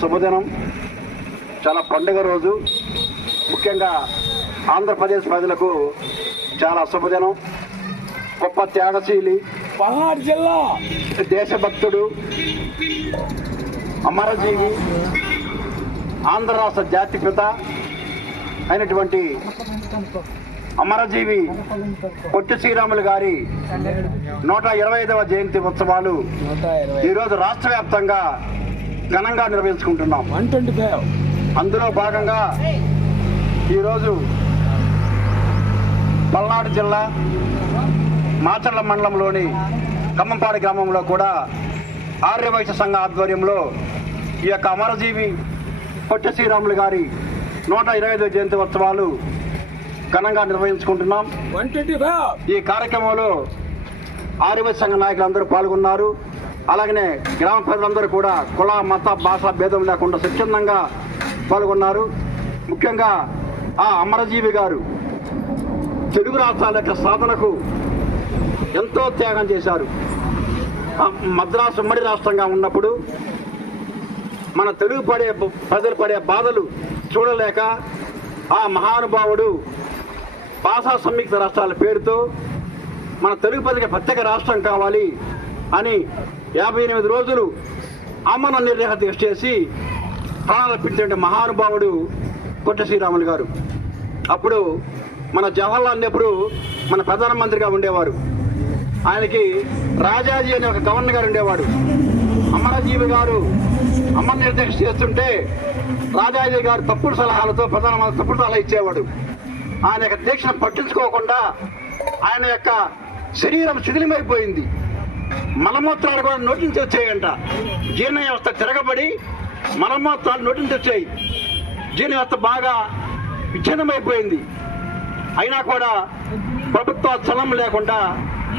శుభదినం, చాలా పండుగ రోజు. ముఖ్యంగా ఆంధ్రప్రదేశ్ ప్రజలకు చాలా శుభదినం. గొప్ప త్యాగశీలి, పల్నాడు జిల్లా దేశభక్తుడు, అమరజీవి, ఆంధ్ర రాష్ట్ర జాతిపిత అయినటువంటి అమరజీవి పొట్టి శ్రీరాములు గారి 125వ జయంతి ఉత్సవాలు ఈరోజు రాష్ట్ర వ్యాప్తంగా ఘనంగా నిర్వహించుకుంటున్నాం. అందులో భాగంగా ఈరోజు పల్నాడు జిల్లా మాచర్ల మండలంలోని ఖమ్మంపాడి గ్రామంలో కూడా ఆర్యవైశ్య సంఘ ఆధ్వర్యంలో ఈ యొక్క అమరజీవి పొట్టి శ్రీరాములు గారి 125వ జయంతి ఉత్సవాలు ఘనంగా నిర్వహించుకుంటున్నాం. ఈ కార్యక్రమంలో ఆర్యవైశ్య సంఘ నాయకులందరూ పాల్గొన్నారు. అలాగనే గ్రామ ప్రజలందరూ కూడా కుల మత భాష భేదం లేకుండా స్వచ్ఛందంగా పాల్గొన్నారు. ముఖ్యంగా ఆ అమరజీవి గారు తెలుగు రాష్ట్రాల యొక్క సాధనకు ఎంతో త్యాగం చేశారు. మద్రాసు ఉమ్మడి రాష్ట్రంగా ఉన్నప్పుడు మన తెలుగు ప్రజలు పడే బాధలు చూడలేక ఆ మహానుభావుడు భాషా సంయుక్త రాష్ట్రాల పేరుతో మన తెలుగు ప్రజలకు ప్రత్యేక రాష్ట్రం కావాలి అని 58 రోజులు ఆమరణ నిరాహార దీక్ష చేసి ప్రాణాలర్పించిన మహానుభావుడు పొట్టి శ్రీరాములు గారు. అప్పుడు మన జవహర్లాల్ నెహ్రూ మన ప్రధానమంత్రిగా ఉండేవారు. ఆయనకి రాజాజీ అనే ఒక గవర్నర్ గారు ఉండేవాడు. అమరజీవి గారు అమర నిరాహార చేస్తుంటే రాజాజీ గారు తప్పుడు సలహాలతో ప్రధానమంత్రి తప్పుడు సలహా ఇచ్చేవాడు. ఆయన యొక్క దీక్షను పట్టించుకోకుండా ఆయన యొక్క శరీరం శిథిలమైపోయింది. మలమూత్రాలు కూడా నోటి నుంచి వచ్చాయంట. జీర్ణ వ్యవస్థ తిరగబడి మలమూత్రాలు నోటి నుంచి వచ్చాయి. జీర్ణ వ్యవస్థ బాగా విచ్ఛిన్నమైపోయింది. అయినా కూడా ప్రభుత్వ చలం లేకుండా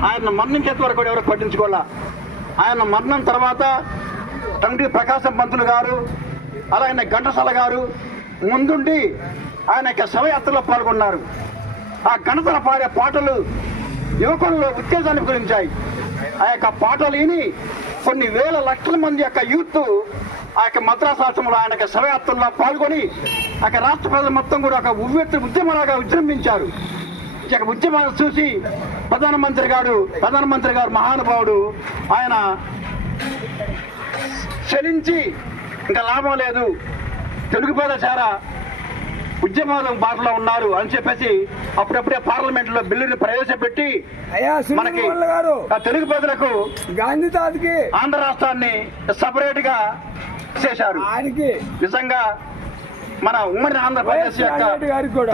ఆయన మరణించేంత వరకు కూడా ఎవరు పట్టించుకోవాలా. ఆయన మరణం తర్వాత తండ్రి ప్రకాశం పంతులు గారు అలాగే ఘంటసాల గారు ముందుండి ఆయన యొక్క శవయాత్రలో పాల్గొన్నారు. ఆ ఘంటసాల పాడే పాటలు యువకుల్లో ఉత్తేజాన్ని గురించాయి. ఆ యొక్క పాటలు విని కొన్ని వేల లక్షల మంది యొక్క యూత్ ఆ యొక్క మద్రాసు రాష్ట్రంలో ఆయన యొక్క శవయాత్రలో పాల్గొని ఆ యొక్క రాష్ట్ర ప్రజలు మొత్తం కూడా ఒక ఉద్యమలాగా విజృంభించారు. ఈ యొక్క ఉద్యమాన్ని చూసి ప్రధానమంత్రి గారు మహానుభావుడు ఆయన చలించి ఇంకా లాభం లేదు, తెలుగు ప్రజల చాలా ఉద్యమాల బాటలో ఉన్నారు అని చెప్పేసి అప్పుడప్పుడే పార్లమెంట్ లో బిల్లుని ప్రవేశపెట్టి మనకి తెలుగు ప్రజలకు ఆంధ్ర రాష్ట్రాన్ని సపరేట్ గా చేశారు. నిజంగా మన ఉమ్మడి ఆంధ్రప్రదేశ్ యొక్క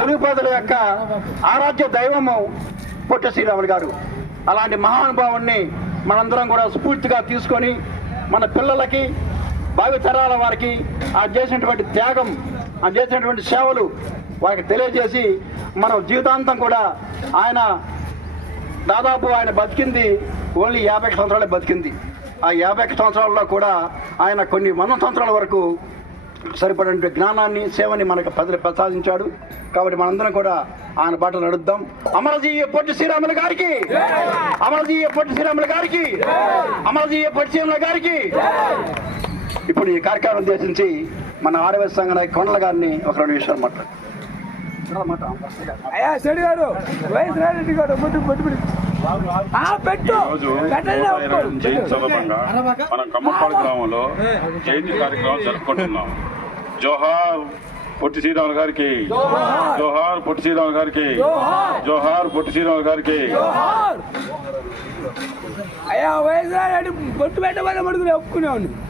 తెలుగు ప్రజల యొక్క ఆరాధ్య దైవము పొట్టి శ్రీరాములు గారు. అలాంటి మహానుభావుణ్ణి మనందరం కూడా స్ఫూర్తిగా తీసుకొని మన పిల్లలకి భావితరాల వారికి ఆ చేసినటువంటి త్యాగం, ఆ చేసినటువంటి సేవలు వారికి తెలియజేసి మనం జీవితాంతం కూడా దాదాపు ఆయన బతికింది ఓన్లీ 50 సంవత్సరాలే బతికింది. ఆ 50 సంవత్సరాల్లో కూడా ఆయన కొన్ని 100 సంవత్సరాల వరకు సరిపడే జ్ఞానాన్ని సేవని మనకు ప్రసాదించాడు. కాబట్టి మనందరం కూడా ఆయన బాటలు నడుద్దాం. అమరజీవి పొట్టి శ్రీరాములు గారికి, అమరజీవి పొట్టి శ్రీరాములు గారికి, అమరజీవి పొట్టి శ్రీరాములు గారికి. ఇప్పుడు ఈ కార్యక్రమం ఉద్దేశించి మన ఆర్యవైశ్య సంఘ నాయకు కొండల గారిని ఒక 2 నిమిషాలు మాట్లాడు. మనం ఖమ్మంపాడు గ్రామంలో జయంతి కార్యక్రమం జరుపుకుంటున్నాం. జోహార్ పొట్టి శ్రీరాములు గారికి, జోహార్ పొట్టి శ్రీరాములు గారికి, జోహార్ పొట్టి శ్రీరాములు గారికి.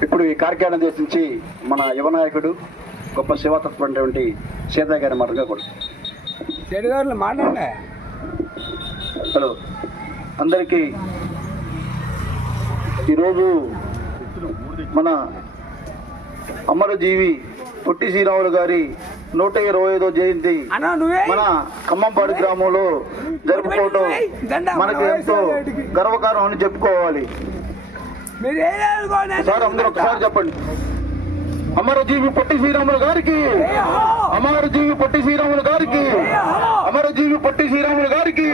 ఇప్పుడు ఈ కార్యక్రమం ఉద్దేశించి మన యువ నాయకుడు గొప్ప శివతత్వటువంటి సీతయ్య గారి మాటగా కూడా హలో అందరికీ. ఈరోజు మన అమరజీవి పొట్టి శ్రీరాములు గారి 125వ జయంతి మన ఖమ్మంపాడు గ్రామంలో జరుపుకోవటం మనకు ఎంతో గర్వకారం అని చెప్పుకోవాలి. సార్ అందరూ ఒకసారి చెప్పండి. అమరజీవి పొట్టి శ్రీరాములు గారికి, అమరజీవి పొట్టి శ్రీరాములు గారికి, అమరజీవి పొట్టి శ్రీరాములు గారికి.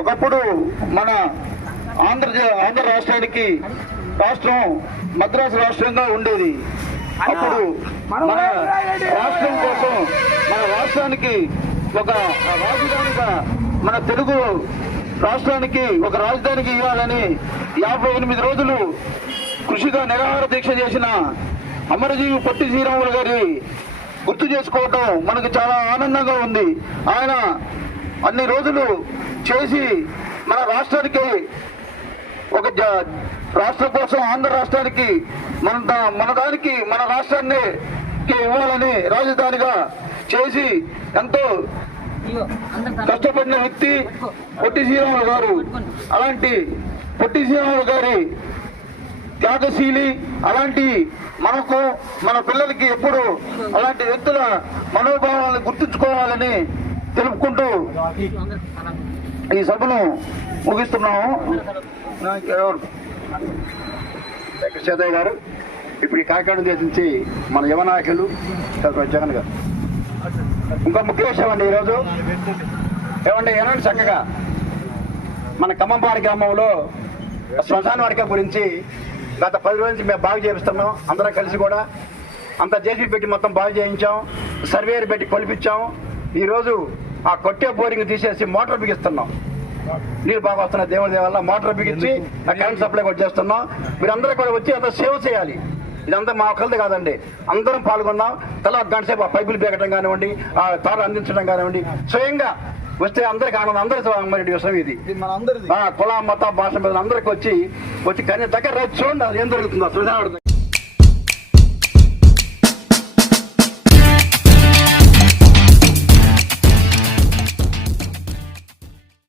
ఒకప్పుడు మన ఆంధ్ర రాష్ట్రానికి రాష్ట్రం మద్రాసు రాష్ట్రంగా ఉండేది. అప్పుడు మన రాష్ట్రం కోసం, మన రాష్ట్రానికి ఒక రాజధానిగా, మన తెలుగు రాష్ట్రానికి ఒక రాజధానికి ఇవ్వాలని 58 రోజులు కృషిగా నిరాహార దీక్ష చేసిన అమరజీవి పొట్టి శ్రీరాములు గారి గుర్తు చేసుకోవటం మనకు చాలా ఆనందంగా ఉంది. ఆయన అన్ని రోజులు చేసి మన రాష్ట్రానికి ఒక రాష్ట్రం కోసం, ఆంధ్ర రాష్ట్రానికి మన రాష్ట్రాన్ని ఇవ్వాలని రాజధానిగా చేసి ఎంతో కష్టపడిన వ్యక్తి పొట్టి శ్రీరాములు గారు. అలాంటి పొట్టి శ్రీరాములు గారి త్యాగశీలి. అలాంటి మనకు, మన పిల్లలకి ఎప్పుడు అలాంటి వ్యక్తుల మనోభావాలను గుర్తుంచుకోవాలని తెలుపుకుంటూ ఈ సభను ముగిస్తున్నాము. సేదయ్య గారు ఇప్పుడు ఈ కాకినాడ దేశించి మన యువ నాయకులు జగన్ గారు. ఇంకో ముఖ్య విషయం అండి, ఈరోజు ఏమండి ఏనండి చక్కగా మన ఖమ్మంపాడి గ్రామంలో శ్మశాన వాటిక గురించి గత 10 రోజుల నుంచి మేము బాగు చేపిస్తున్నాం. అందరం కలిసి కూడా అంత జేసీ పెట్టి మొత్తం బాగు చేయించాం, సర్వేయర్ పెట్టి కొలిపించాం. ఈరోజు ఆ కొట్టే బోరింగ్ తీసేసి మోటార్ బిగిస్తున్నాం. నీళ్ళు బాగా వస్తున్నాయి దేవుడి వల్ల. మోటార్ బిగించి ఆ కరెంట్ సప్లై కూడా చేస్తున్నాం. మీరందరూ కూడా వచ్చి అంతా సేవ చేయాలి. ఇదంతా మా ఒక్కరిది కాదండి, అందరం పాల్గొన్నాం. తల ఒక గంట సేపు ఆ పైపులు బీగటం కానివ్వండి, ఆ తారు అందించడం కానివ్వండి, స్వయంగా వస్తే అందరికి ఆనందం. అందరి విషయం ఇది. కుల మత భాష మీద అందరికి వచ్చి కనీ దగ్గర చూడండి ఏం జరుగుతుందో.